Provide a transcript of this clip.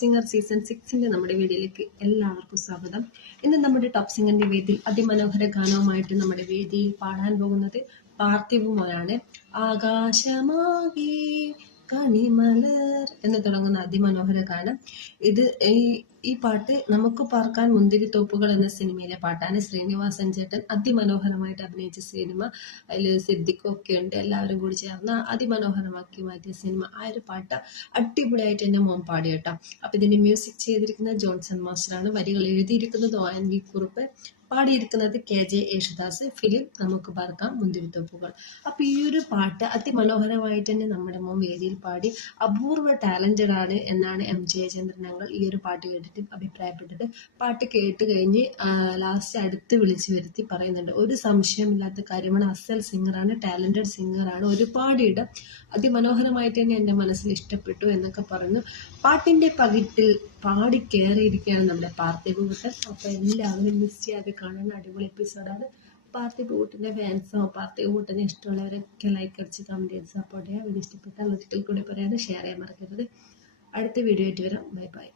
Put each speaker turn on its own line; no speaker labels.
Singer season സിക്സിന്റെ നമ്മുടെ വീഡിയോയിലേക്ക് എല്ലാവർക്കും സ്വാഗതം. ഇന്ന് നമ്മുടെ ടോപ്പ് സിംഗറിന്റെ വേദിയിൽ അതിമനോഹര ഗാനവുമായിട്ട് നമ്മുടെ വേദിയിൽ പാടാൻ പോകുന്നത് പാർത്ഥിവുമാണ്. ആകാശമാകെ കണിമലർ എന്ന് തുടങ്ങുന്ന അതിമനോഹര ഗാനം. ഇത് ഈ ഈ പാട്ട് നമുക്ക് പാർക്കാൻ മുന്തിരിത്തോപ്പുകൾ എന്ന സിനിമയിലെ പാട്ടാണ് ശ്രീനിവാസൻ ചേട്ടൻ. അതിമനോഹരമായിട്ട് അഭിനയിച്ച സിനിമ. അതിൽ സിദ്ദിഖൊക്കെ ഉണ്ട്. എല്ലാവരും കൂടി ചേർന്ന് അതിമനോഹരമാക്കി മാറ്റിയ സിനിമ. ആ ഒരു പാട്ട് അടിപൊളിയായിട്ട് എന്റെ മോൻ പാടി കേട്ടോ. അപ്പം ഇതിന്റെ മ്യൂസിക് ചെയ്തിരിക്കുന്ന ജോൺസൺ മാസ്റ്ററാണ് വരികൾ എഴുതിയിരിക്കുന്നത്. O N V Kurup. പാടിയിരിക്കുന്നത് കെ ജെ യേശുദാസ്. ഫിലിം നമുക്ക് പറക്കാം മുന്തിരിത്തോപ്പുകൾ അപ്പം ഈ ഒരു പാട്ട് അതിമനോഹരമായിട്ട് തന്നെ നമ്മുടെ മോൻ വേദിയിൽ പാടി. അപൂർവ ടാലന്റഡ് ആണ് എന്നാണ് എം ജയചന്ദ്രൻ ഞങ്ങൾ ഈ ഒരു പാട്ട് കേട്ടിട്ട് അഭിപ്രായപ്പെട്ടത്. പാട്ട് കേട്ട് കഴിഞ്ഞ് ലാസ്റ്റ് അടുത്ത് വിളിച്ചു വരുത്തി പറയുന്നുണ്ട്. ഒരു സംശയമില്ലാത്ത കാര്യമാണ്. അസൽ സിംഗറാണ് ടാലന്റഡ് സിംഗറാണ്. ഒരുപാട് ഇടം അതിമനോഹരമായിട്ട് തന്നെ എന്റെ മനസ്സിൽ ഇഷ്ടപ്പെട്ടു എന്നൊക്കെ പറഞ്ഞു. പാട്ടിന്റെ പകിട്ടിൽ പാടി കയറിയിരിക്കുകയാണ് നമ്മുടെ പാർത്ഥിവ് കൂട്ടൻ. അപ്പോൾ എല്ലാവരും മിസ് ചെയ്യാതെ കാണുന്ന അടിപൊളി എപ്പിസോഡാണ് പാർത്ഥിവ് കൂട്ടിന്റെ ഫാൻസോ പാർത്ഥിവ് കൂട്ടിനെ ഇഷ്ടമുള്ളവരൊക്കെ ലൈക്ക് അടിച്ച് കമന്റ് ചെയ്ത് സപ്പോർട്ട് ചെയ്യാം വീഡിയോ ഇഷ്ടപ്പെട്ടാൽ ഒരിക്കൽ കൂടി പറയാതെ ഷെയർ ചെയ്യാൻ മറക്കരുത്. അടുത്ത വീഡിയോ ആയിട്ട് വരാം. Bye bye